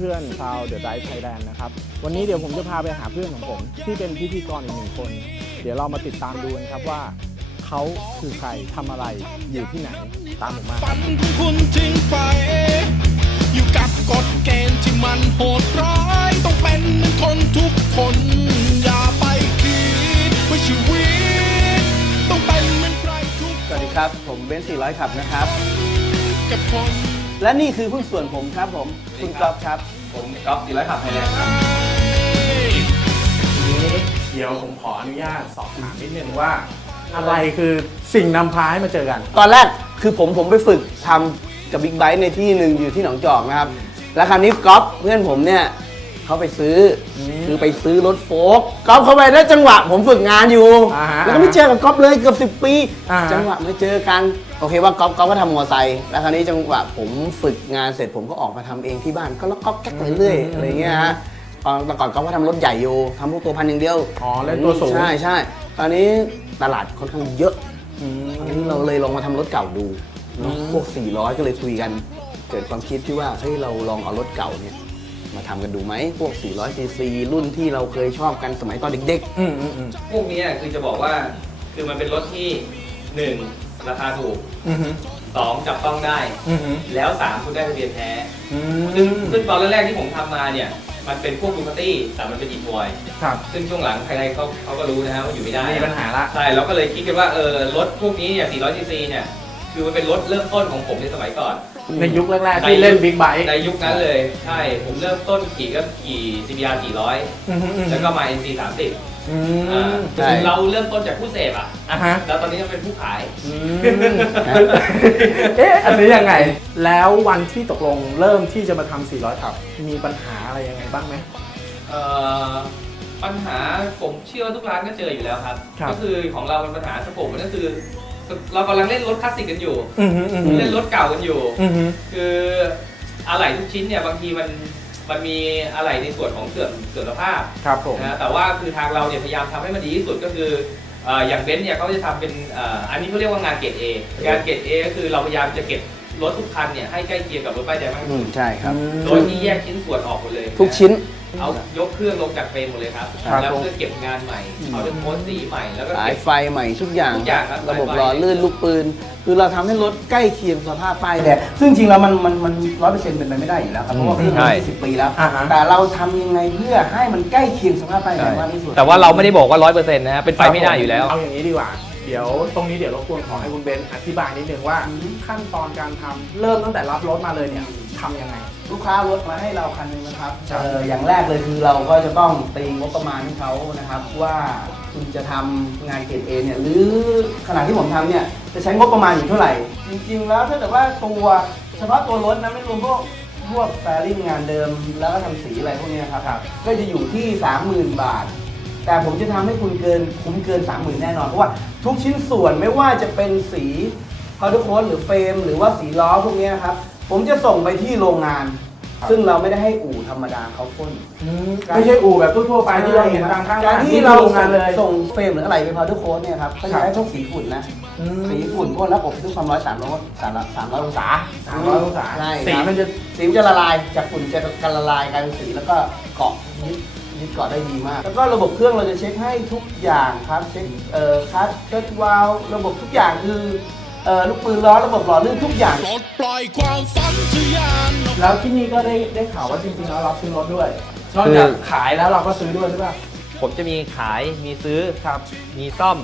วัสดีครับเพื่อนๆชาวเดอะไดไทยแลนด์นะครับ วันนี้เดี๋ยวผมจะพาไปหาเพื่อนของผม ที่เป็นพิธีกรอีกหนึ่งคน เดี๋ยวเรามาติดตามดูกันครับว่า เขาคือใครทำอะไรอยู่ที่ไหนตามผมมาฝันของคุณทิ้งไป อยู่กับกฎเกณฑ์ที่มันโหดร้ายต้องเป็นเหมือนคนทุกคน อย่าไปคิดว่าชีวิต ต้องเป็นเหมือนใครทุกสวัสดีครับ ผมเบนซ์400ขับนะครับ กับคน และนี่คือหุ้นส่วนผมครับผม คุณก๊อฟครับ ผมก๊อฟดีร้อยขับไทยแลนด์ครับเดี๋ยวผมขออนุญาตสอบถามนิดนึงว่า อะไรคือสิ่งนำพาให้มาเจอกัน ตอนแรกคือผมผมไปฝึกทำกับบิ๊กไบค์ในที่หนึ่งอยู่ที่หนองจอกนะครับ แล้วคราวนี้ก๊อฟเพื่อนผมเนี่ยเขาไปซื้ออคือไปซื้อรถโฟล์กก๊อฟเข้าไปได้จังหวะ ผมฝึกงานอยู่ อ่าฮะแล้วก็ไม่เจอกับก๊อฟเลยเกือบสิบปี อ่าฮะ จังหวะมาเจอกัน โอเคว่าก๊อฟก๊อฟก็ทำมอเตอร์ไซค์แล้วคราวนี้จังหวะผมฝึกงานเสร็จผมก็ออกมาทำเองที่บ้านก็แล้วก๊อฟแก๊กไปเรื่อยอะไรเงี้ยฮะตอนแต่ก่อนก๊อฟก็ทำรถใหญ่อยู่ทำพวกตัวพันอย่างเดียวอ๋อเล่นตัวสูง ใช่ใช่ตอนนี้ตลาดค่อนข้างเยอะตอนนี้เราเลยลองมาทำรถเก่าดูเนอะพวก 400 ก็เลยคุยกัน เกิดความคิดที่ว่า เฮ้ย เราลองเอารถเก่าเนี่ย มาทำกันดูไหม พวก 400 cc รุ่นที่เราเคยชอบกันสมัยตอนเด็กอืมอืมอืมพวกนี้คือจะบอกว่าคือมันเป็นรถที่หนึ่ง ราคาถูกอืมสองจับต้องได้ อืมแล้วสามคุณได้ทะเบียนแท้ อืซึ่งมซึ่งตอนแรกๆที่ผมทำมาเนี่ยมันเป็นพวกดูคาตี้แต่มันเป็นอีทอยครับซึ่งช่วงหลังใครๆเขาเขาก็รู้นะฮะว่าอยู่ไม่ได้ มีปัญหาละ ใช่เราก็เลยคิดกันว่าเออรถพวกนี้เนี่ย400 cc เนี่ยคือมันเป็นรถเริ่มต้นของผมในสมัยก่อน ในยุคแรกๆที่เล่นบิ๊กไบค์ในยุคนั้นเลย ใช่ผมเริ่มต้นขี่ก็ขี่ CBR 400แล้วก็มา NC 30 อือ่ามคือเราเริ่มต้นจากผู้เสพอะ อะฮะ แล้วตอนนี้เราเป็นผู้ขาย อืม เอ๊ะ อันนี้ยังไง แล้ววันที่ตกลงเริ่มที่จะมาทำ400ขับ มีปัญหาอะไรยังไงบ้างไหม เอ่อปัญหาผมเชื่อว่าทุกร้านก็เจออยู่แล้วครับ ครับ ก็คือของเรามันปัญหาสโคปมันก็คือ เรากำลังเล่นรถคลาสสิกกันอยู่ อืมอืมอืมเล่นรถเก่ากันอยู่ อืมอืมคืออะไหล่ทุกชิ้นเนี่ยบางทีมัน มันมีอะไหล่ในส่วนของเสื่อมเสื่อมสภาพครับผม นะแต่ว่าคือทางเราเนี่ยพยายามทำให้มันดีที่สุดก็คือเอ่ออย่างเบนซ์เนี่ยเขาจะทำเป็นเอ่ออันนี้เขาเรียกว่างานเกรด A งานเกรด A ก็คือเราพยายามจะเก็บรถทุกคันเนี่ยให้ใกล้เคียงกับรถป้ายแดงมากๆที่อืสุมดใช่ครับ โดยที่แยกชิ้นส่วนออกหมดเลยทุกชิ้น เอายกเครื่องลงจากเฟรมหมดเลยครับครับ แล้วเพื่อเก็บงานใหม่ เอาจะโพสสีใหม่แล้วก็สายเก็บ ไฟใหม่ทุกอย่าง ทุกอย่างครับระบบสายไฟหล่อลื่นลูกปืน คือเราทำให้รถใกล้เคียงสภาพป้ายแดงซึ่งจริงแล้วมันมันมันร้อยเปอร์เซ็นต์เป็นไปไม่ได้อยู่แล้วครับเพราะว่าเครื่องมันยี่สิบปีแล้ว อ่าฮะ แต่เราทำยังไงเพื่อให้มันใกล้เคียงสภาพป้ายแดงมากที่สุด แต่ว่าเราไม่ได้บอกว่าร้อยเปอร์เซ็นต์นะฮะเป็นไปไม่ได้อยู่แล้ว เอาอย่างนี้ดีกว่า เดี๋ยวตรงนี้เดี๋ยวรบกวนขอให้คุณเบนซ์อธิบายนิดนึงว่าขั้นตอนการทำเริ่มตั้งแต่รับรถมาเลยเนี่ย ทำยังไง ลูกค้ารถมาให้เราคันหนึงนะครับครับ เอ่ออย่างแรกเลยคือเราก็จะต้องตีงบประมาณให้เขานะครับ ว่าคุณจะทำงานเกรดเอเนี่ยหรือขณะที่ผมทำเนี่ยจะใช้งบประมาณอยู่เท่าไหร่ จริงๆแล้วถ้าเกิดว่าตัวเฉพาะตัวรถนะไม่รวมพวกพวกแฟริ่งงานเดิม แล้วก็ทำสีอะไรพวกเนี้ยครับก็จะอยู่ที่ 30,000 บาท แต่ผมจะทำให้คุณเกินคุ้มเกิน 30,000 แน่นอนเพราะว่าทุกชิ้นส่วนไม่ว่าจะเป็นสีพาวเดอร์โค้ดหรือเฟรมหรือว่าสีล้อพวกเนี้ยครับ ผมจะส่งไปที่โรงงาน ครับ ซึ่งเราไม่ได้ให้อู่ธรรมดาเขาพ่นไม่ใช่อู่แบบทั่วๆไปที่เราเห็นตามข้างการทางที่นี่เราโรงงานเลย ส่งเฟรมหรืออะไรไปพาวเดอร์โค้ดเนี่ยครับเขาครัจะบให้พวกสีฝุ่นนะ อืม สีฝุ่นพ่นแล้วอบด้วยความร้อนสามร้อยสามร้อยสามร้อยองศาสามร้อยองศาใช่สีครับมันจะ สีมันจะละลายจากฝุ่นจะกันละลายกลายเป็นสีแล้วก็เกาะยึดยึดเกาะได้ดีมาก แล้วก็ระบบเครื่องเราจะเช็คให้ทุกอย่างครับเช็คเอ่อคัสเช็ควาล์วระบบทุกอย่างคือ เอ่อลูกปืนล้อระบบหล่อลื่นทุกอย่าง ปลดปล่อยความฝันทะยานออกแล้วที่นี่ก็ได้ได้ข่าวว่าจริงๆแล้วรับซื้อรถด้วยนอกจากขายแล้วเราก็ซื้อด้วยหรือเปล่าผมจะมีขายมีซื้อครับมีซ่อม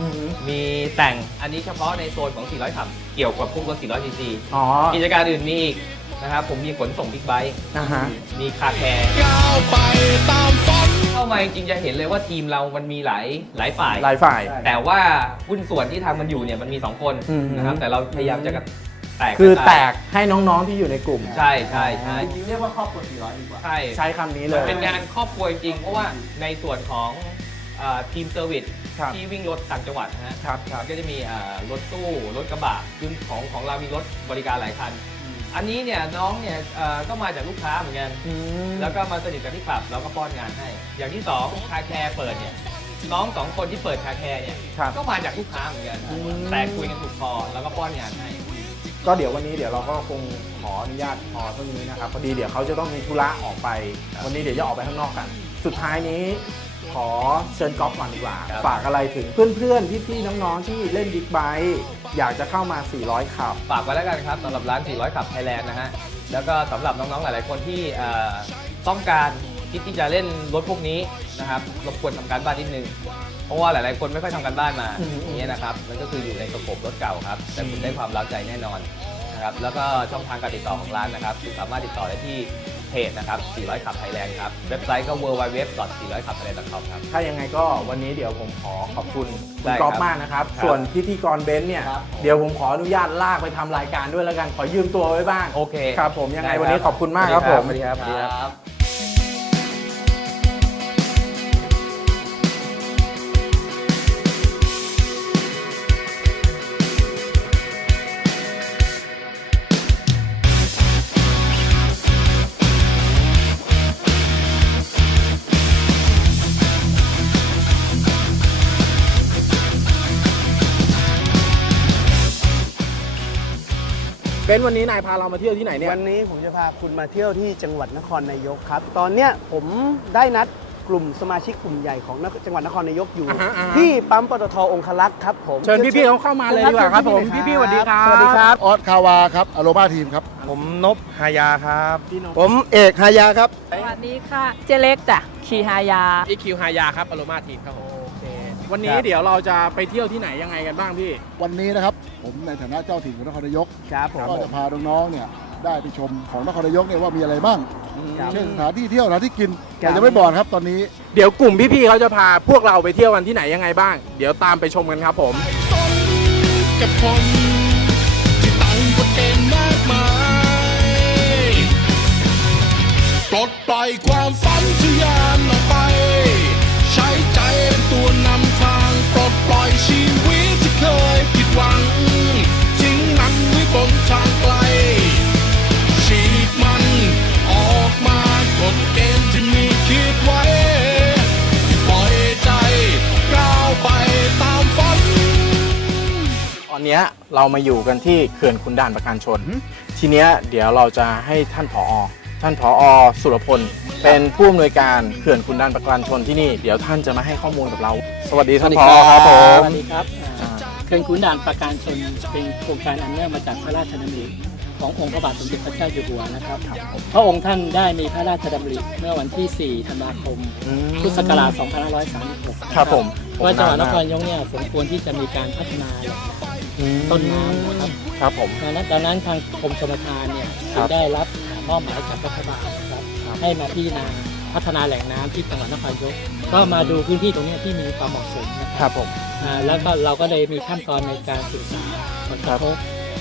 อือหือมีแต่งอันนี้เฉพาะในโซนของ 400ขับ เกี่ยวกับพวกรถ400 cc อ๋อ กิจการอื่นมีอีก นะครับผมมีขนส่งบิ๊กไบค์อ่าฮะ มีคาแคร์ก้าวไปตามฝันเข้ามาจริงๆจะเห็นเลยว่าทีมเรามันมีหลายหลายฝ่าย หลายฝ่าย แต่ว่าหุ้นส่วนที่ทำมันอยู่เนี่ยมันมี 2 คนอืม นะครับแต่เราพยายามจะแตกคือแตระจายกให้น้องๆที่อยู่ในกลุ่ม ใช่ใช่ใช่จริงๆเรียกว่าครอบครัว400ดีกว่า ใช่ ใช้คำนี้เลมันย เป็นงานครอบครัวจริงๆเพราะว่าในส่วนของเอ่อทีมเซอร์วิสครับ ที่วิ่งรถต่างจังหวัดนะฮะครับครับ ก็จะมีเอ่อรถตู้ รถกระบะคือของของเรามีรถบริการหลายคัน อันนี้เนี่ยน้องเนี่ยเอ่อก็มาจากลูกค้าเหมือนกัน อืมแล้วก็มาสนิทกับที่คลับแล้วก็ป้อนงานให้ อย่างที่สองคาแคร์เปิดเนี่ยน้องสองคนที่เปิดคาแคร์เนี่ยครับ ก็มาจากลูกค้าเหมือนกันอืม แต่คุยกันถูกคอแล้วก็ป้อนงานให้ ก็เดี๋ยววันนี้เดี๋ยวเราก็คงขออนุญาตพอเท่านี้นะครับพอดีเดี๋ยวเขาจะต้องมีธุระออกไป วันนี้เดี๋ยวจะออกไปข้างนอกกัน สุดท้ายนี้ขอเชิญก๊อฟก่อนดีกว่า ครับ ฝากอะไรถึงเพื่อนๆ พี่ๆ น้องๆ ที่เล่นบิ๊กไบค์ อยากจะเข้ามา 400 ขับ ฝากไว้แล้วกันครับสำหรับร้าน 400 ขับไทยแลนด์นะฮะ แล้วก็สำหรับน้องๆ หลายๆ คนที่เอ่อต้องการคิดที่จะเล่นรถพวกนี้นะครับรบกวนทำการบ้านนิดนึง เพราะว่าหลาย ๆ คนไม่ค่อยทำการบ้านมาอืม อย่างเงี้ยนะครับ มันก็คืออยู่ในสโคปรถเก่าครับ แต่คุณได้ความรักใจแน่นอน นะครับ แล้วก็ช่องทางการติดต่อของร้านนะครับคุณสามารถติดต่อได้ที่เพจนะครับ 400 ขับไทยแลนด์ครับ เว็บไซต์ก็ www.400 ขับครับ ถ้ายังไงก็วันนี้เดี๋ยวผมขอขอบคุณคุได้ณครับก๊อฟมากนะครับ ครับส่วนพิธีกรเบนซ์เนี่ย ครับเดี๋ยวผมขออนุญาตลากไปทำรายการด้วยแล้วกัน ขอยืมตัวไว้บ้างโอเคครับผมยังไงด้วันนี้ขอบคุณมากครับผม สวัสดีครับสวัสดีครับ เบนซ์วันนี้นายพาเรามาเที่ยวที่ไหนเนี่ย วันนี้ผมจะพาคุณมาเที่ยวที่จังหวัดนครนายกครับ ตอนเนี้ยผมได้นัดกลุ่มสมาชิกกลุ่มใหญ่ของนคจังหวัดนครนายกอยู่ อ่าฮะอ่าฮะ ที่ปั๊มปตทองคลักษ์ครับผมเชิญพี่ๆเขาเข้ามาเลยดีกว่าครับผมพี่ๆสวัสดีครับ สวัสดีครับ ออสคาวาครับอโรมาทีมครับ ผมนบฮายาครับพี่นพผมเอกฮายาครับ สวัสดีค่ะ เจเล็กจ้ะ คีฮายา อีคิวฮายาครับอโรมาทีมครับผม โอเควันนี้เดี๋ยวเราจะไปเที่ยวที่ไหนยังไงกันบ้างพี่ วันนี้นะครับผมในฐานะเจ้าถิ่นของนครนายกครับผม ก็จะพาน้องๆเนี่ยได้ไปชมของนครนายกเนี่ยว่ามีอะไรบ้างครับเช่นสถานที่เที่ยวสถานที่กินครับ แต่จะไม่บอกครับตอนนี้ เดี๋ยวกลุ่มพี่ๆเขาจะพาพวกเราไปเที่ยวกันที่ไหนยังไงบ้าง เดี๋ยวตามไปชมกันครับผมสนกับคนที่ต่างกฎเกณฑ์มากมายปลดปล่อยความฝันทะยานออกไป ปลดปล่อยชีวิตที่เคยผิดหวัง ทิ้งมันไว้บนทางไกล ฉีกมันออกมากฎเกณฑ์ที่มีคิดไว้ ปล่อยใจก้าวไปตามฝัน ตอนเนี้ยเรามาอยู่กันที่เขื่อนขุนด่านประการชน ทีเนี้ยเดี๋ยวเราจะให้ท่านผอ ท่านผอ สุรพล เป็นผู้อำนวยการเขื่อนขุนด่านประการชนที่นี่ เดี๋ยวท่านจะมาให้ข้อมูลกับเรา สวัสดีท่านผอครับผมสวัสดีครับอ่าเขื่อนขุนด่านประการชนเป็นโครงการอันเนื่องมาจากพระราชดำริขององค์พระบาทสมเด็จพระเจ้าอยู่หัวนะครับ พระองค์ท่านได้มีพระราชดำริเมื่อวันที่ 4 ธันวาคม อืม พุทธศักราช 2536ครับผมว่าจังหวัดนครนายกเนี่ยสมควรที่จะมีการพัฒนาแหล่งต้นน้ำนะครับ ครับผม ดังนั้นดังนั้นทางกรมชลประทานเนี่ยครัจึบงได้รับมอบหมายจากรัฐบาลนะครับ ให้มาพิจารณาพัฒนาแหล่งน้ำที่จังหวัดนครนายก ก็มาดูพื้นที่ตรงเนี้ยที่มีความเหมาะสมนะคครับรับผมอ่าแล้วก็เราก็เลยมีขั้นตอนในการศึกษาผลกระทบ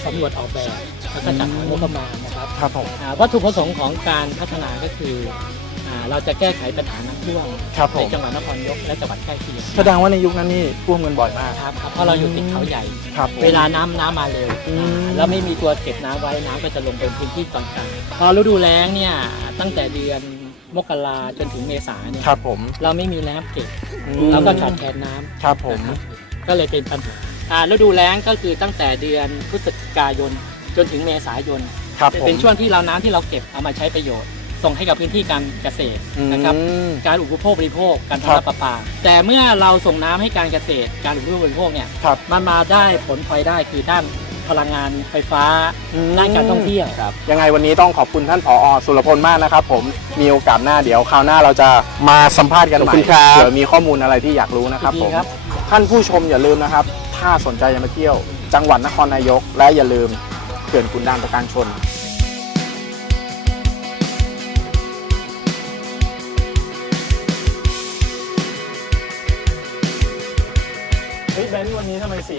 สำรวจออกแบบแล้วก็จัดหางบประมาณนะครับครับผมอ่าวัตถุประสงค์ของการพัฒนาก็คือ อ่าเราจะแก้ไขปัญหาน้ำท่วมครับผในมจังหวัดนครนายกและจังหวัดใกล้เคียงแสดงว่าในยุคนั้นนี่ท่วมกันบ่อยมากครับครับเพราะเราอยู่ติดเขาใหญ่ ครับผม เวลาน้ำน้ำมาเร็วอืมอ่าแล้วไม่มีตัวเก็บน้ำไว้น้ำก็จะลงเป็นพื้นที่ตอนกลางพอฤดูแล้งเนี่ยตั้งแต่เดือนมกราจนถึงเมษาเนี่ยครับผมเราไม่มีน้ำเก็บอืมแล้วก็ขาดแคลนน้ำครับผมก็เลยเป็นปัญหาอ่าฤดูแล้งก็คือตั้งแต่เดือนพฤศจิกายนจนถึงเมษายนครับผมเป็นช่วงที่เราน้ำที่เราเก็บเอามาใช้ประโยชน์ ส่งให้กับพื้นที่การเกษตรนะครับอืมการอุปโภคบริโภคการครับทำประปา แต่เมื่อเราส่งน้ำให้การเกษตร การอุปโภคบริโภคเนี่ยครับมันมาได้ผลพลอยได้คือด้านพลังงานไฟฟ้าด้านการท่องเที่ยวยังไงวันนี้ต้องขอบคุณท่านผอสุรพลมากนะครับ ผมมีโอกาสหน้าเดี๋ยวคราวหน้าเราจะมาสัมภาษณ์กันใหม่ขอบคุณครับเผื่อมีข้อมูลอะไรที่อยากรู้นะครับยินผดีมครับท่านผู้ชมอย่าลืมนะครับ ถ้าสนใจจะมาเที่ยว จังหวัดนครนายก และอย่าลืมเขื่อนขุนด่านประการชน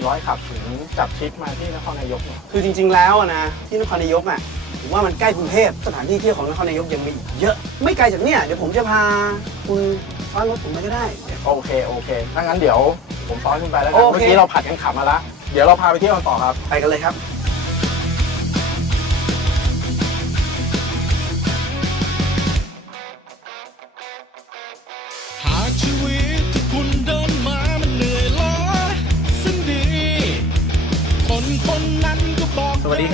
400 ขับถึงจับทริปมาที่นครนายกเนี่ยคือจริง ๆ แล้วอะนะที่นครนายกอะผมว่ามันใกล้กรุงเทพสถานที่เที่ยวของนครนายกยังมีอีกเยอะไม่ไกลจากเนี่ยเดี๋ยวผมจะพาคุณซ้อนรถผมไปก็ได้ โอเคโอเคถ้างั้นเดี๋ยวผมซ้อนขึ้นไปแล้วกันโอเค เมื่อกี้เราผัดกันขับมาแล้วเดี๋ยวเราพาไปเที่ยวกันต่อครับ ไปกันเลยครับ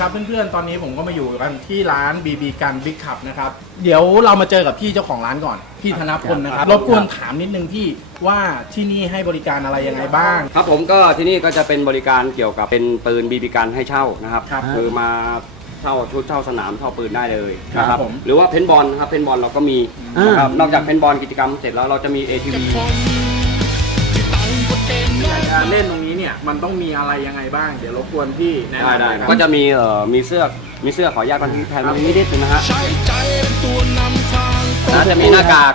คนคนนั้นก็บอกสวัสดีครับเพื่อนๆ ตอนนี้ผมก็มาอยู่กันที่ร้าน BB กันบิ๊กคับนะครับ เดี๋ยวเรามาเจอกับพี่เจ้าของร้านก่อน พี่ธนพลนะครับ รบกวนถามนิดนึงพี่ว่าที่นี่ให้บริการอะไรยังไงบ้าง ครับผมก็ที่นี่ก็จะเป็นบริการเกี่ยวกับเป็นปืนบีบีกันให้เช่านะครับครับ คือมาเช่าชุดเช่าสนามเช่าปืนได้เลยครับนะผม หรือว่าเพนบอลครับเพนบอลเราก็มีนะครับนอกจากเพนบอลกิจกรรมเสร็จแล้วเราจะมี ATV การเล่นตรงนี้ เนี่ยมันต้องมีอะไรยังไงบ้าง เดี๋ยวรบกวนพี่แนะได้นำหได้น่อยครับ ก็จะมีเอ่อมีเสื้อมีเสื้อขออนุญาตพันธุ์แทนนิดนิดนึงนะฮะใช้ใจเป็นตัวนำทางแล้วจะมีหน้ากาก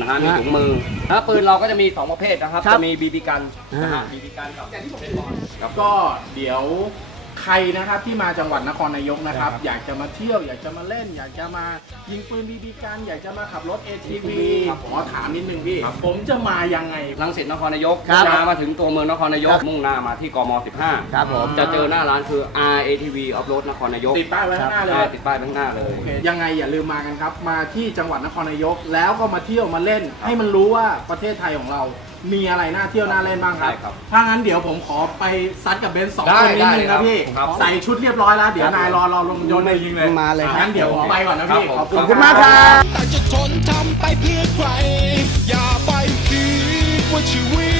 นะฮะมีถุงมือนะปืนเราก็จะมีสองประเภทนะครับครับ จะมีบีบีกันนะฮะบีบีกันกับเพนบอลครับก็เดี๋ยว ใครนะครับที่มาจังหวัดนครนายกนะครับ อยากจะมาเที่ยว อยากจะมาเล่น อยากจะมายิงปืนบีบีกัน อยากจะมาขับรถ ATV ขอถามนิดนึงพี่ ผมจะมายังไง รังสิตนครนายกครับมามาถึงตัวเมืองนครนายก มุ่งหน้ามาที่กม 15ครับผมจะเจอหน้าร้านคือ RATV Off Road นครนายกติดป้ายไว้ข้างหน้าเลใช่ยติดป้ายไว้ข้างหน้าเลยโอเคยังไงอย่าลืมมากันครับ มาที่จังหวัดนครนายก แล้วก็มาเที่ยวมาเล่น ให้มันรู้ว่าประเทศไทยของเรา มีอะไรน่าเที่ยวน่าเล่นบ้างครับ ได้ครับถ้างั้นเดี๋ยวผมขอไปซัดกับเบนซ์สองได้คนนิดนึงได้ครันะบพี่ ครับใส่ชุดเรียบร้อยแล้ว เดี๋ยวนายรอเราลงโยนไปยิงเลยมาเลยครับ งั้นเดี๋ยวผมไปก่อนนะพี่ ครับผมขอบคุณมากครับ แต่จะทนทำไปเพื่อใคร อย่าไปคิดว่าชีวิต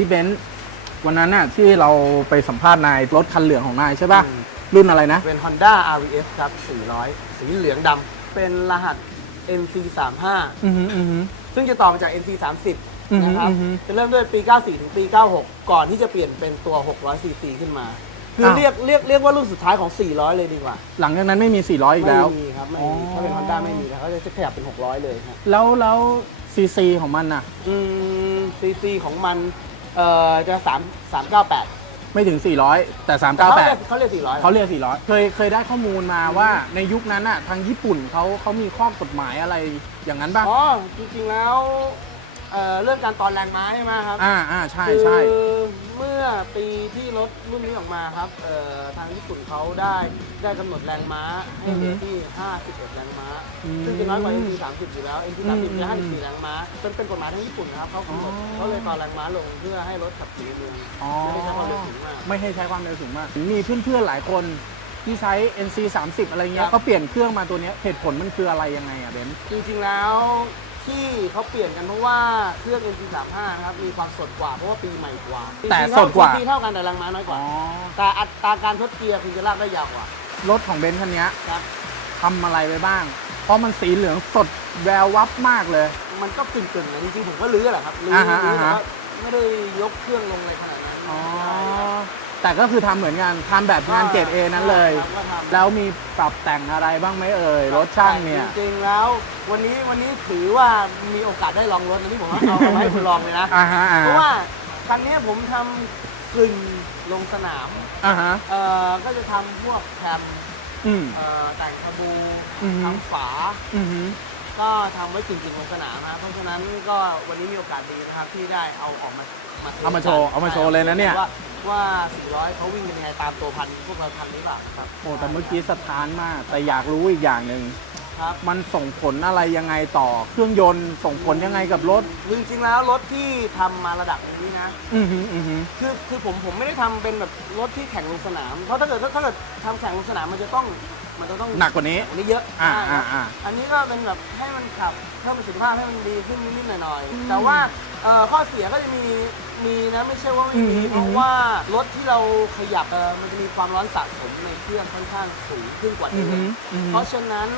เฮ้ยเบนซ์วันนั้นน่ะที่เราไปสัมภาษณ์นายรถคันเหลืองของนายใช่ป่ะรุ่นอะไรนะ เป็น Honda RVF ครับ 400 สีเหลืองดำเป็นรหัส NC 35อือหืออือหือ ซึ่งจะต่อมาจาก NC อือ30ฮึนะครับอือฮึจะเริ่มด้วยปี 94 ถึงปี 96 ก่อนที่จะเปลี่ยนเป็นตัว 600 cc ขึ้นมา คืออ้าว เรียกเรียกเรียกว่ารุ่นสุดท้ายของ 400 เลยดีกว่า หลังจากนั้นไม่มี 400 อีกแล้วไม่มีครับ ไม่อ๋อมี ถ้าเป็น Honda ไม่มีแล้วเขาจะขยับเป็น 600 เลยครับแล้วแล้วซีซีของมันน่ะ อืม cc ของมัน เอ่อจะ3 398ไม่ถึง 400 แต่เขาเรียก398 เขาเรียก400เขาเรียก 400 เคยเคยได้ข้อมูลมาว่าในยุคนั้นน่ะทางญี่ปุ่นเขาเขามีข้อกฎหมายอะไรอย่างนั้นบ้าง อ๋อ จริงๆแล้ว เอ่อเรื่องการตอนแรงม้าใช่ไหมครับอ่าอ่าใช่คือใช่เมื่อปีที่รถรุ่นนี้ออกมาครับเอ่อทางญี่ปุ่นเขาได้ได้กำหนดแรงม้าให้เหลือที่ 51 แรงม้า ซึ่งจะน้อยกว่า NC 30 อยู่แล้ว NC 30จะ54 แรงม้าเป็นเป็นกฎหมายทางญี่ปุ่นนะครับเขากำหนดเขาเลยต่อแรงม้าลงเพื่อให้รถขับขี่ในเมืองอ๋อไม่ได้ใช้ความเร็วสูงมาก ไม่ให้ใช้ความเร็วสูงมาก มีเพื่อนๆหลายคนที่ใช้ NC 30อะไรเงี้ครัยบเขาเปลี่ยนเครื่องมาตัวเนี้ยเหตุผลมันคืออะไรยังไงอะเบนซ์ จริงๆแล้ว ที่เขาเปลี่ยนกันเพราะว่าเครื่อง NC 35 นะครับมีความสดกว่าเพราะว่าปีใหม่กว่าแต่จริงๆสดกว่า CC เท่ากันแต่แรงม้าน้อยกอ๋ว่าอแต่อัตราการทดเกียร์คุณจะลากได้ยาวกว่ารถของเบนซ์คันเนี้ยครับทำอะไรไปบ้าง เพราะมันสีเหลืองสดแวววับมากเลย มันก็กึ่งๆนะจริงๆผมก็ลื้อแหละครับลื้ออ่าฮะลื้อแต่อ่าฮะ ว่าไม่ได้ยกเครื่องลงเลยขนาดนั้นอ๋อใช่ครับ แต่ก็คือทำเหมือนกันทำแบบงานเกรดเอนั้นเลย ครับก็ทำ แล้วมีปรับแต่งอะไรบ้างไหมเอ่ยรถช่างเนี่ย จริงๆแล้ว วันนี้วันนี้ถือว่ามีโอกาสได้ลองรถนะนี่ผมว่าเอาเอามาให้คุณลองเลยนะ อ่าฮะอ่าเพราะฮะว่าคันนี้ผมทำกึ่งลงสนามอ่าฮะเอ่อก็จะทำพวกแคมอืม เอ่อแต่งคาบูอือฮึ ทำฝา อือหือ ก็ทำไว้กึ่งๆลงสนามนะเพราะฉะนั้นก็วันนี้มีโอกาสดีนะครับที่ได้เอาออกมามาทสเอามาโชว์เอามาโชว์เลยนะเนี่ย ว่าว่า 400เขาวิ่งเป็นยังไงตามตัวพันพวกเราทันหรือเปล่าครับโอ้แต่เมื่อกี้สถานมาก แต่อยากรู้อีกอย่างหนึ่งครับ มันส่งผลอะไรยังไงต่อ เครื่องยนต์ส่งผลยังไงกับรถ จริงๆแล้วรถที่ทำมาระดับนี้นะ อือหืออือหือ คือคือผมผมไม่ได้ทำเป็นแบบรถที่แข่งลงสนาม เพราะถ้าเกิดถ้าเกิดทำแข่งลงสนามมันจะต้อง มันจะต้องหนักกว่านี้อันนี้เยอะอ่าใช่ครับอ่าอ่า อันนี้ก็เป็นแบบให้มันขับเพิ่มประสิทธิภาพให้มันดีขึ้นนิดๆหน่อยๆแต่ว่าเอ่อข้อเสียก็จะมีมีนะไม่ใช่ว่าไม่มีอืมเพราะว่ารถที่เราขยับเออมันจะมีความร้อนสะสมในเครื่องค่อนข้างสูงขึ้นกว่าอืเดิอหืมออือหือ เพราะฉะนั้น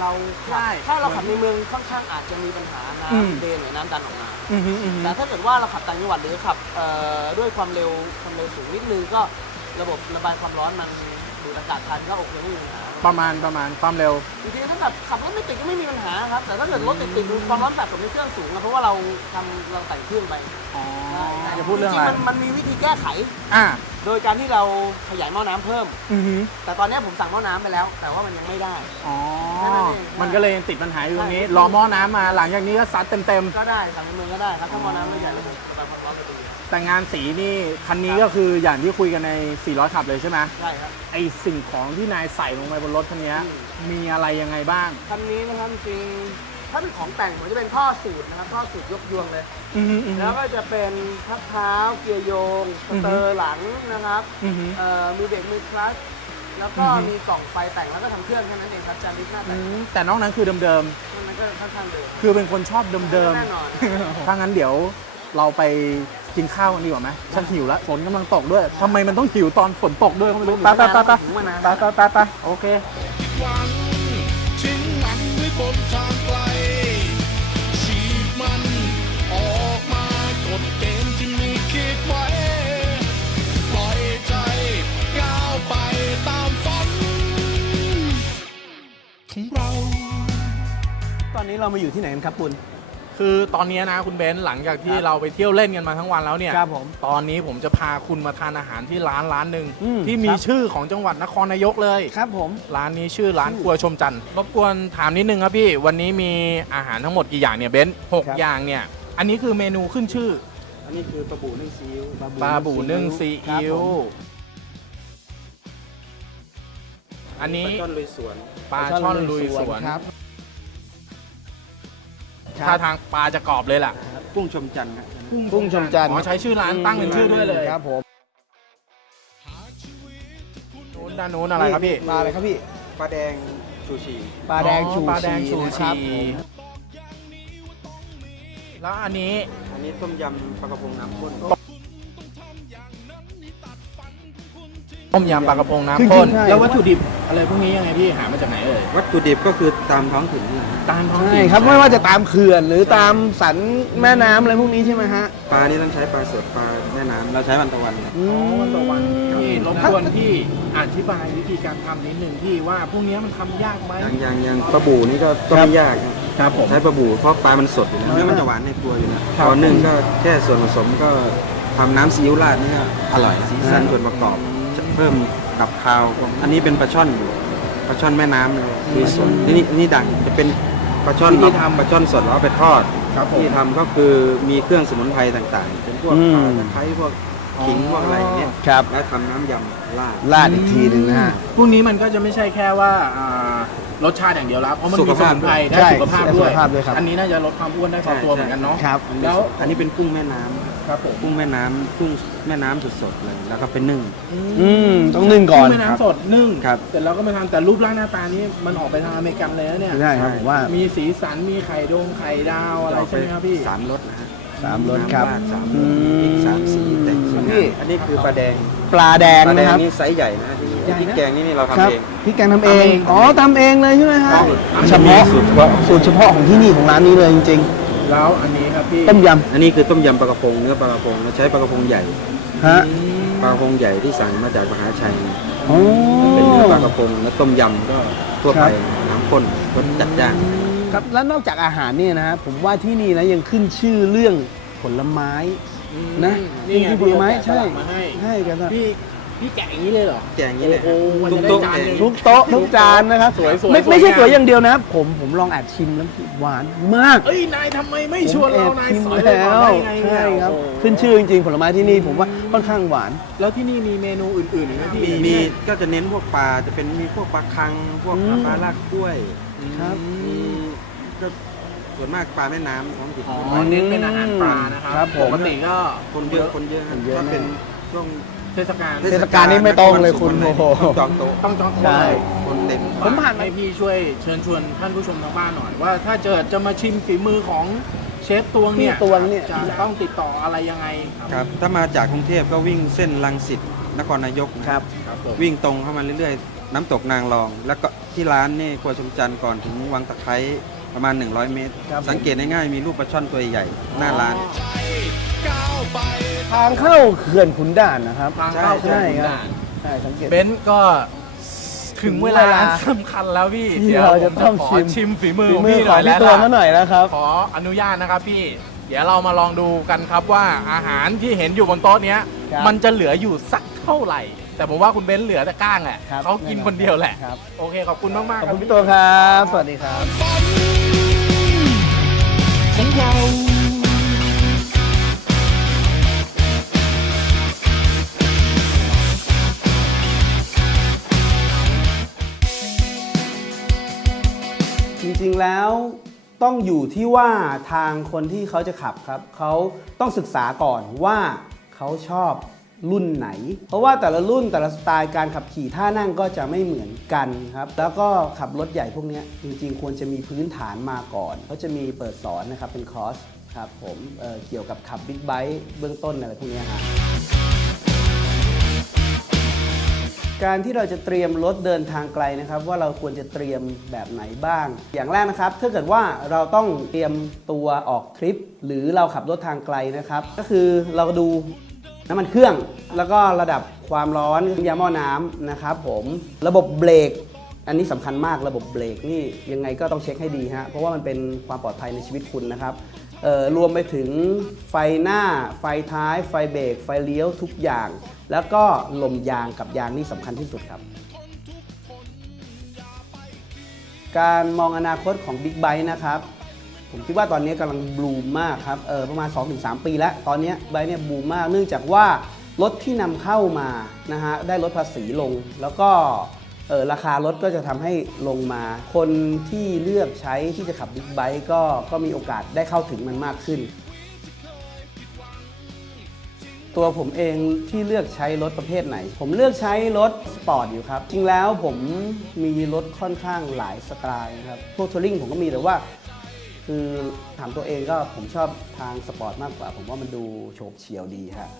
เราขับใช่ถ้าเราขับในเมืองค่อนข้างอาจจะมีปัญหาอืม น้ำเดนหรือน้ำดันออกมา อือหืออือหือ แต่ถ้าเกิดว่าเราขับต่างจังหวัดหรือขับเอ่อด้วยความเร็วความเร็วสูงนิดนึงก็ระบบระบายความร้อนมัน ดูดอากาศทันก็โอเคไม่มีปัญหาประมาณประมาณความเร็ว จริงๆถ้าแบบขับรถไม่ติดก็ไม่มีปัญหาครับ แต่ถ้าเกิดรถติดติดๆความร้อนสะสมในเครื่องสูงอะเพราะว่าเราทำเราแต่งเครื่องไปอ๋อใช่จะพูดเรื่องจริอะไร งๆมันมันมีวิธีแก้ไข อ่าโดยการที่เราขยายหม้อน้ำเพิ่ม อือหือแต่ตอนนี้ผมสั่งหม้อน้ำไปแล้ว แต่ว่ามันยังไม่ได้ อ๋อแค่นั้นเองมันก็เลยยังติดปัญหาอยู่ตรงนี้ใช่รอหม้อน้ำมา หลังจากนี้ก็ซัดเต็มก็ได้สั่งในเมืองก็ได้ครับถ้าหม้อน้ำไม่ใหญ่แล้วผมไแต่งานสีนี่คันนี้ก็คืออย่างที่คุยกันใน 400 ขับเลยใช่ไหมใช่ครับ ไอสิ่งของที่นายใส่ลงไปบนรถคันนี้มีอะไรยังไงบ้าง คันนี้นะครับจริงๆถ้าเป็นของแต่งผมจะเป็นท่อสูตรนะครับท่อสูตรยกยวงเลย อือหืออือหืแล้วอก็จะเป็นพักเท้าเกียร์โยงสเตอร์หลังนะครับอือหือเอ่อมีเบรกมือคลัตช์แล้วก็อือฮึ มีกล่องไฟแต่งแล้วก็ทำเครื่องแค่นั้นเองครับจานลิฟหน้าอืแต่งมแต่นอกนั้นคือเดิมมันก็ค่อนข้างเดิมๆ คือเป็นคนชอบเดิมแน่นอน ๆ ถ้างั้นเดี๋ยว เราไปกินข้าวกันดีกว่าไหมฉันหิวแล้วฝนกำลังตกด้วยทำไมมันต้องหิวตอนฝนตกด้วยก็ไม่รู้ไปไปไปไปถึงมานานไปไปไปไปโอเคหวังทิ้งมันไว้บนทางไกลฉีกมันออกมากฎเกณฑ์ที่มีคิดไว้ปล่อยใจก้าวไปตามฝันของเรา ตอนนี้เรามาอยู่ที่ไหนกันครับปุณ คือตอนนี้นะคุณเบนซ์หลังจากที่ครับเราไปเที่ยวเล่นกันมาทั้งวันแล้วเนี่ยครับผมตอนนี้ผมจะพาคุณมาทานอาหารที่ร้านร้านหนึ่งอืมที่มีครับ ชื่อของจังหวัดนครนายกเลย ครับผม ร้านนี้ชื่อร้านชื่อครัวชมจันทร์รบกวนถามนิดนึงครับพี่ วันนี้มีอาหารทั้งหมดกี่อย่างเนี่ยเบนซ์หกครับ อย่างเนี่ย อันนี้คือเมนูขึ้นชื่ออันนี้คือปลาบูนึ่งซีอิ๊วปลาบูนึ่งซีครับอิ๊วผมอันนี้ต้นลุยสวนปลาช่อนลุยสวนครับ ท่าทางปลาจะกรอบเลยล่ะกุ้งชมจันทร์ครับกุ้งชมจันทร์อ๋อใช้ชื่อร้านตั้งเป็นชื่อด้วยเลยครับผมนู้นด้านนู้นอะไรครับพี่ปลาอะไรครับพี่ปลาแดงชูชีปลาแดงชูอ๋อปลาแดงชูนะครับชีผมแล้วอันนี้อันนี้ต้มยำปลากระพงน้ำข้น ต้มยำปลากระพงขึ้นน้ำข้นชื่อใช่แล้ววัตถุดิบอะไรพวกนี้ยังไงพี่หามาจากไหนเอ่ยวัตถุดิบก็คือตามท้องถิ่นนี่แหละฮะตามท้องใช่ถิ่นครับไม่ว่าจะตามเขื่อนหรือตามสันแม่น้ำอะไรพวกนี้ใช่ไหมฮะปลานี่ต้องใช้ปลาสดปลาแม่น้ำเราใช้วันตะวันอือ๋อม วันต่อวันพี่รบกวนพี่อธิบายวิธีการทำนิดหนึ่งพี่ว่าพวกนี้มันทำยากไหมอย่างอย่างอย่างปลาบูนี่ก็ก็ไม่ยากครับครับผม ใช้ปลาบูเพราะปลามันสดอยู่แล้วเนื้อมันจะหวานในตัวอยู่นะครับ ตอนหนึ่งก็แค่ส่วนผสมก็ทำน้ำซีอิ๊วราดนี่ก็อร่อยสีสันส่วนประกอบจะ เพิ่มดับคาว อันนี้เป็นปลาช่อนปลาช่อนแม่น้ำเลยคือสดนี่นี่นี่ดังจะเป็นปลาช่อนวิธีทำ ปลาช่อนสดแล้วเอาไปทอด ครับผม ที่ทำก็คือมีเครื่องสมุนไพรต่างๆ เป็นพวกอืม ข่าตะไคร้พวกขิงพวกอะไรอย่างเงี้ยครับแล้วทำน้ำยำราด ลาดอีกทีหนึ่งนะฮะ พวกนี้มันก็จะไม่ใช่แค่ว่าอ่ารสชาติอย่างเดียวแล้วเพราะมันสุมีขสภาพ มุนไพรได้ใช่สุขภาพได้ด้วยสุขภาพด้วยครับ อันนี้น่าจะลดความอ้วนได้พอตัวเหมือนกันเนาะ ครับ แล้ว อันนี้เป็นกุ้งแม่น้ำ ครับผมกุ้งแม่น้ำกุ้งแม่น้ำสดๆเลย แล้วก็เป็นนึ่ง อืมต้องนึ่งก่อนแม่น้ำสดนึ่งครับเสร็จแล้วก็มาทำแต่รูปร่างหน้าตานี้มันออกไปทางอเมริกันเลยนะเนี่ยใช่ครับผมว่า มีสีสันมีไข่ดงไข่ดาวอะไรใช่ไหมครับพี่ สามรสนะฮะสามรสครับน้ำาดสามอืรสม พริกสามสีแต่งสวยงามพี่ อันนี้คือปลาแดงปลาแดงปลาแดนะงครับนี่ไซส์ใหญ่นะที่ใหญ่นะ พริกแกงนี่นี่เราครับทำเองพริกแกงทำเองทำเองอ๋อทำเองเลยใช่ไหมฮะทำเองเฉพาะสูตรเฉพาะสูตรเฉพาะของที่นี่ของร้านนี้เลยจริง แล้วอันนี้ ครับพี่ๆต้มยอันนี้คือต้มยำปลากระพงเนื้อปลากระพงเราใช้ปลากระพงใหญ่ำฮะปลากระพงใหญ่ที่สั่งมาจากมหาชัยโอ้ เป็นเนื้อปลากระพงแล้วต้มยำก็ทั่วไปครับน้ำข้นรสจัดจ้านครับแล้วนอกจากอาหารเนี่ยนะฮะผมว่าที่นี่นะยังขึ้นชื่อเรื่องผลไม้นะนี่ไงผลไม้พี่ใช่เอาแกะสลักมาให้ ใช่กันครับพี่ พี่แกะอย่างนี้เลยเหรอแกงอย่างนี้เลยโอ้โหวันทุนี้กได้โต๊ะจานแกหนึ่งงทุกโต๊ะทุกจานนะครับสวยๆไม่สวยไม่ใช่งาม สวยอย่างเดียวนะ ผมผมลองแอบชิมแล้วหวานมากเอ้ย นายทำไมไม่ชวนเราผมแอบนายชิมสอยเราแล้ก่อนวได้ไงใช่ครับ โอ้โหขึ้นชื่อจริงๆผลไม้ที่นี่ผมว่าค่อนข้างหวาน แล้วที่นี่มีเมนูอื่นๆอีกไหมพี่มีมีก็จะเน้นพวกปลาจะเป็นมีพวกปลาคัง พวกอืม ปลาลากกล้วยครับ มีก็ส่วนมากปลาแม่น้ำท้องถิ่นอ๋อเน้นเป็นอาหารปลานะคครัรับบผมปกติก็ คนเยอะคนเยอะคนเยอะถ้าเป็นมากช่วง เทศกาลเทศกาลนี่ไม่ต้องเลยคุณวันศุกร์โอ้โห ต้องจองโต๊ะต้องจองใช่ คนเต็มผมผ่านมาให้พี่ช่วยเชิญชวนท่านผู้ชมทางบ้านหน่อยว่า ถ้าเจอจะมาชิมฝีมือของเชฟตวงเนี่ยพี่ตวงเนี่ย จะต้องติดต่ออะไรยังไงครับ ถ้ามาจากกรุงเทพก็วิ่งเส้นลังสิตนครนายกนะครับ ครับผมวิ่งตรงเข้ามาเรื่อยๆ น้ำตกนางรอง แล้วก็ที่ร้านนี่ครัวชมจันทร์ก่อนถึงวังตะไคร้ประมาณ 100 เมตร ครับผมสังเกตง่ายๆมีรูปปลาช่อนตัวใหญ่หน้าร้าน ก้าวไป ทางเข้าเขื่อนขุนด่านนะครับทางเข้าใช่เขื่อนขุนครับด่าน ใช่สังเกต เบนซ์ก็ถึงเวลาถึงเวลาสำคัญแล้วพี่ที่เดี๋ยวเราจะต้องผมขชิมชิมฝีมือฝีของมือพี่หขน่อองยพี่แล้วตัวล่ะมาหน่อยนะครับ ขออนุญาตนะครับพี่ เดี๋ยวเรามาลองดูกันครับว่าอาหารที่เห็นอยู่บนโต๊ะเนี้ยครับมันจะเหลืออยู่สักเท่าไหร่ แต่ผมว่าคุณเบนซ์เหลือแต่ก้างแหละครับเขากินคนเดียวแหละครับโอเคขอบคุณมากๆขอบครับคุณพี่ตัวครับ สวัสดีครับ ๆแล้วต้องอยู่ที่ว่าทางคนที่เขาจะขับครับเขาต้องศึกษาก่อนว่าเขาชอบรุ่นไหน เพราะว่าแต่ละรุ่นแต่ละสไตล์การขับขี่ท่านั่งก็จะไม่เหมือนกันครับ แล้วก็ขับรถใหญ่พวกนี้จริงๆ ควรจะมีพื้นฐานมาก่อนเขาจะมีเปิดสอนนะครับเป็นคอร์สครับผมเเกี่ยวกับขับบิ๊กไบค์เบื้องต้นอะไรพวกนี้ยฮะ การที่เราจะเตรียมรถเดินทางไกลนะครับ ว่าเราควรจะเตรียมแบบไหนบ้าง อย่างแรกนะครับ ถ้าเกิดว่าเราต้องเตรียมตัวออกทริป หรือเราขับรถทางไกลนะครับ ก็คือเราดูน้ำมันเครื่อง แล้วก็ระดับความร้อนยาหม้อน้ำนะครับผมระบบเบรกอันนี้สำคัญมากระบบเบรกนี่ยังไงก็ต้องเช็คให้ดีฮะเพราะว่ามันเป็นความปลอดภัยในชีวิตคุณนะครับ รวมไปถึงไฟหน้า ไฟท้าย ไฟเบรกไฟเลี้ยวทุกอย่าง แล้วก็ลมยางกับยางนี่สำคัญที่สุดครับ การมองอนาคตของ Big b i นะครับผมคิดว่าตอนนี้กำลังบูมมากครับเออประมาณ 2-3 ปีแล้ว ตอนนี้ไบเนี่ยบูมมาก เนื่องจากว่ารถที่นำเข้ามานะฮะได้ลดภาษีลง แล้วก็ ออราคารถก็จะทำให้ลงมา คนที่เลือกใช้ที่จะขับบิ๊กไบค์ก็ก็มีโอกาสได้เข้าถึงมันมากขึ้น ตัวผมเองที่เลือกใช้รถประเภทไหน ผมเลือกใช้รถสปอร์ตอยู่ครับ จริงแล้วผมมีรถค่อนข้างหลายสไตล์นะครับพวกทัวริงผมก็มีแต่ว่า คือถามตัวเองก็ผมชอบทางสปอร์ตมากกว่า ผมว่ามันดูโฉบเฉี่ยวดีฮะ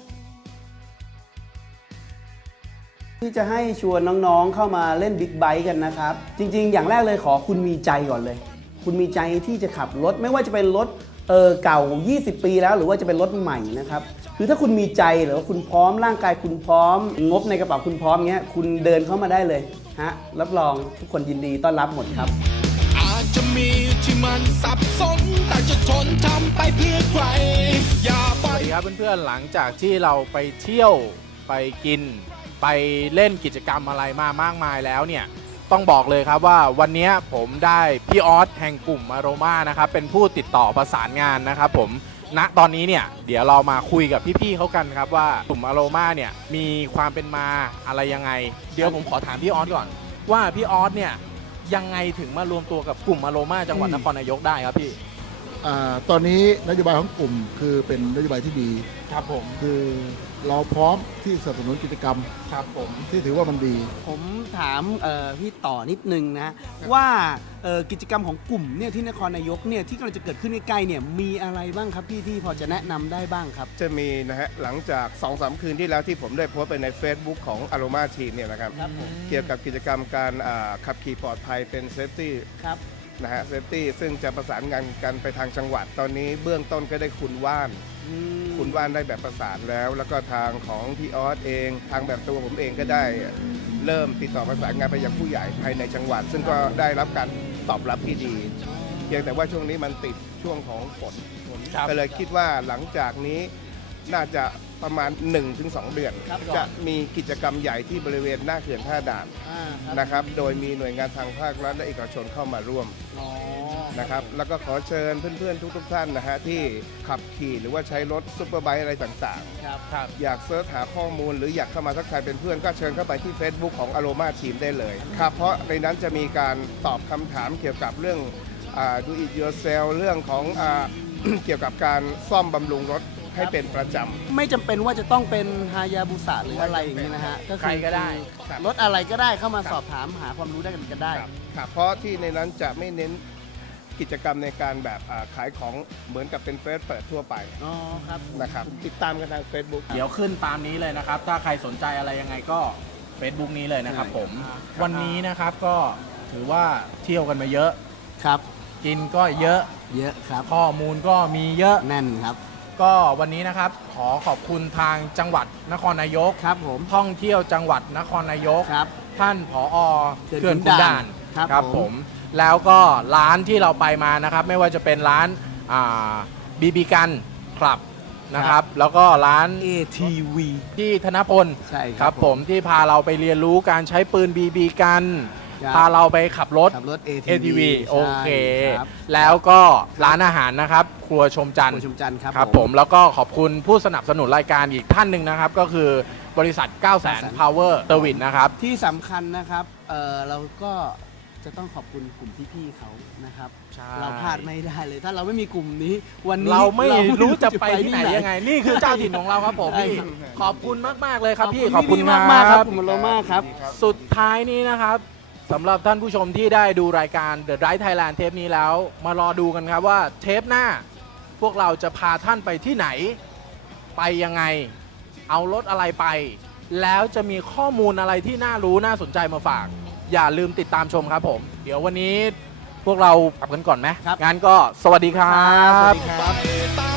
ที่จะให้ชวนน้องๆเข้ามาเล่นบิ๊กไบค์กันนะครับ จริงๆ อย่างแรกเลยขอคุณมีใจก่อนเลย คุณมีใจที่จะขับรถไม่ว่าจะเป็นรถเออเก่า 20 ปีแล้วหรือว่าจะเป็นรถใหม่นะครับคือถ้าคุณมีใจหรือว่าคุณพร้อมร่างกายคุณพร้อม งบในกระเป๋าคุณพร้อมเงี้ยคุณเดินเข้ามาได้เลยฮะรับรองทุกคนยินดีต้อนรับหมดครับ อาจจะมีที่มันสับสนแต่จะทนทำไปเพื่อใครอย่าไป สวัสดีครับเพื่อนๆ หลังจากที่เราไปเที่ยวไปกิน ไปเล่นกิจกรรมอะไรมามากมายแล้วเนี่ยต้องบอกเลยครับว่าวันนี้ผมได้พี่ออสแห่งกลุ่มอโรมานะครับเป็นผู้ติดต่อประสานงานนะครับผมณตอนนี้เนี่ยเดี๋ยวเรามาคุยกับพี่ๆเขากันครับว่ากลุ่มอโรมาเนี่ยมีความเป็นมาอะไรยังไง เดี๋ยวผมขอถามพี่ออสก่อน ว่าพี่ออสเนี่ยยังไงถึงมารวมตัวกับกลุ่มอโรมาจังหวัดนครนายกได้ครับพี่อาตอนนี้นโยบายของกลุ่มคือเป็นนโยบายที่ดีครับผมคือ เราพร้อมที่สนับสนุนกิจกรรมครับผมที่ถือว่ามันดี ผมถามเอ่อพี่ต่อนิดนึงนะว่าเอ่อกิจกรรมของกลุ่มเนี่ยที่นครนายกเนี่ยที่กำลังจะเกิดขึ้นใกล้ๆเนี่ยมีอะไรบ้างครับพี่ที่พอจะแนะนำได้บ้างครับ จะมีนะฮะหลังจาก2อสคืนที่แล้วที่ผมได้โพสต์ไปใน Facebook ของ Aroma Team เนี่ยนะครับ ครับผม เกี่ยวกับกิจกรรมการอ่าขับขี่ปลอดภัยเป็นเซฟตี้ครับ นะฮะเซฟตี้ซึ่งจะประสานงานกันไปทางจังหวัด ตอนนี้เบื้องต้นก็ได้คุณว่านอืมคุณว่านได้แบบประสานแล้ว แล้วก็ทางของพี่ออสเอง ทางแบบตัวผมเองก็ได้ เริ่มติดต่อประสานงานไปยังผู้ใหญ่ภายในจังหวัด ซึ่งก็ได้รับการตอบรับที่ดีเพียงแต่ว่าช่วงนี้มันติดช่วงของฝนครับก็เลยคิดว่าหลังจากนี้น่าจะ ประมาณ 1-2 เดือน ครับจะมีกิจกรรมใหญ่ที่บริเวณหน้าเขื่อนท่าด่านอ่าครับนะครับ โดยมีหน่วยงานทางภาครัฐและเอกชนเข้ามาร่วมอ๋อนะครับ แล้วก็ขอเชิญเพื่อนๆทุกๆท่านนะฮะที่ขับขี่หรือว่าใช้รถซุปเปอร์ไบค์อะไรต่างครับ ครับ ๆ อยากเสิร์ชหาข้อมูล หรืออยากเข้ามาทักทายเป็นเพื่อนก็เชิญเข้าไปที่ Facebook ของ Aroma Team ได้เลยครับ เพราะในนั้นจะมีการตอบคำถามเกี่ยวกับเรื่องอ่า do it yourself เรื่องของอ่าเกี่ยวกับการซ่อมบำรุงรถ ให้เป็นประจำ ไม่จำเป็นว่าจะต้องเป็นฮายาบุสะหรืออะไรอย่างนี้นะฮะก็อใครก็ได้ครับ รถอะไรก็ได้เข้ามาครับสอบถามหาความรู้ได้กันก็ได้ ครับครับเพราะที่ในนั้นจะไม่เน้นกิจกรรมในการแบบอ่าขายของเหมือนกับเป็นเฟสเปิดทั่วไปอ๋อครับนะครับติดตามกันทาง Facebook เดี๋ยวขึ้นตามนี้เลยนะครับ ถ้าใครสนใจอะไรยังไงก็ Facebook นี้เลยนะครับผม วันนี้นะครับก็ถือว่าเที่ยวกันมาเยอะ ครับ กินก็เยอะ เยอะครับ ข้อมูลก็มีเยอะ แน่นครับ ก็วันนี้นะครับขอขอบคุณทางจังหวัดนครนายก ครับผม ท่องเที่ยวจังหวัดนครนายก ครับ ท่านผอเขื่อนเขื่อนขุขุนนด่าด่านนครับผผม ม แล้วก็ร้านที่เราไปมานะครับ ไม่ว่าจะเป็นร้านอ่าบีบีกันคลับนะครับ แล้วก็ร้าน ATV ที่ธนพลใช่ครับผมที่พาเราไปเรียนรู้การใช้ปืนบีบีกันครับ พาเราไปขับรถ ขับรถ ATV ATV โอเค ใช่ครับแล้วก็ร้านอาหารนะครับ ครัวชมจันทคุร์ณชุมจันทร์ครับครับผมแล้วก็ขอบคุณผู้สนับสนุนรายการอีกท่านหนึ่งนะครับ ก็คือบริษัท9 0 0 0 0 Power Service นะครับ ที่สำคัญนะครับเอ่อเราก็จะต้องขอบคุณกลุ่มพี่ๆเขานะครับ ใช่ เราพลาดไม่ได้เลย ถ้าเราไม่มีกลุ่มนี้ วันนี้เราไม่รู้จะไปจะที่ไหนยังไง นี่คือเจ้าถิ่นของเราครับผมใช่พี่ครับขอบคุณมาก ๆ เลยครับพี่ขอบคุณครัมากๆครับคุณโรมาครับ สุดท้ายนี้นะครับ สำหรับท่านผู้ชมที่ได้ดูรายการ The Drive Thailand เทปนี้แล้ว มารอดูกันครับว่าเทปหน้า พวกเราจะพาท่านไปที่ไหน ไปยังไง เอารถอะไรไป แล้วจะมีข้อมูลอะไรที่น่ารู้น่าสนใจมาฝาก อย่าลืมติดตามชมครับผม เดี๋ยววันนี้พวกเรากลับกันก่อนไหมครับ งั้นก็สวัสดีครัสวับสดีครับ